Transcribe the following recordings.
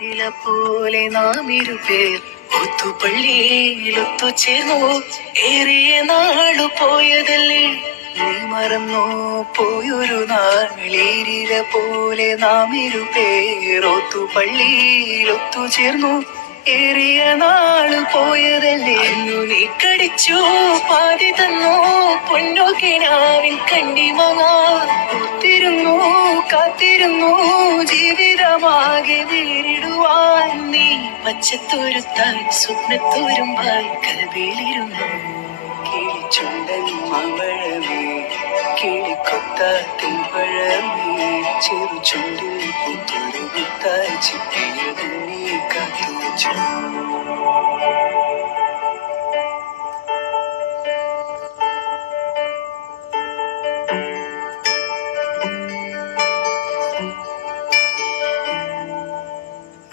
പോലെ നാം ഇരുപേർ ഒത്തു പള്ളിയിൽ ഒത്തു ചേർന്നോ. ഏറിയ നാളു പോയതല്ലേ? നീ മറന്നോ പോയൊരു നാൾ. നാളിരില പോലെ നാം ഇരുപേർ ഒത്തു പള്ളിയിൽ ഒത്തു ചേർന്നു. ഏറിയ നാൾ പോയതല്ലേ? നീ കടിച്ചു പാതി തന്നു. പൊന്നു കിണാവിൻ കണ്ടിമങ്ങ ഒത്തിരുന്നു കാത്തിരുന്നു. ജീവിതമാകെ നേരിടുവാൻ നീ പച്ചത്തുരുത്തായി കഥയിലിരുന്നു കിളിച്ചുണ്ടൻ മാമ്പഴമേ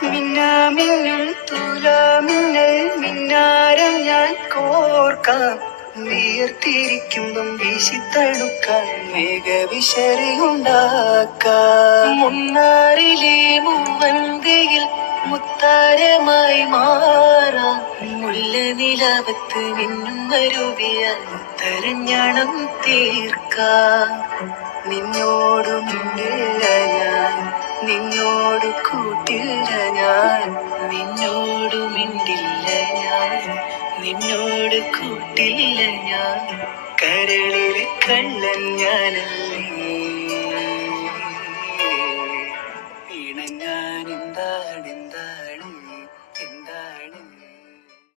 മിന്നാമിന്നും തുലാമിന്നൽ മിന്നാരം ഞാൻ കോർക്കാം. വിയർത്തിരിക്കുമ്പം വീശിത്തടുക്കാൻ മേഘവിശറിയുണ്ടാക്കാം മുന്നാറിലെ മൂവന്തിയിൽ മുത്താരമായി മാറാം. മുല്ല നിലാവത്ത് നിന്നും വരുവിയാൽ മുത്തരഞ്ഞണം തീർക്കാം. നിന്നോട് കൂട്ടില്ല ഞാൻ. നിന്നോട് മിണ്ടില്ല ഞാൻ. നിന്നോട് കൂട്ടില്ല ഞാൻ. കരളിലെ കണ്ണൻ ഞാനല്ലേ.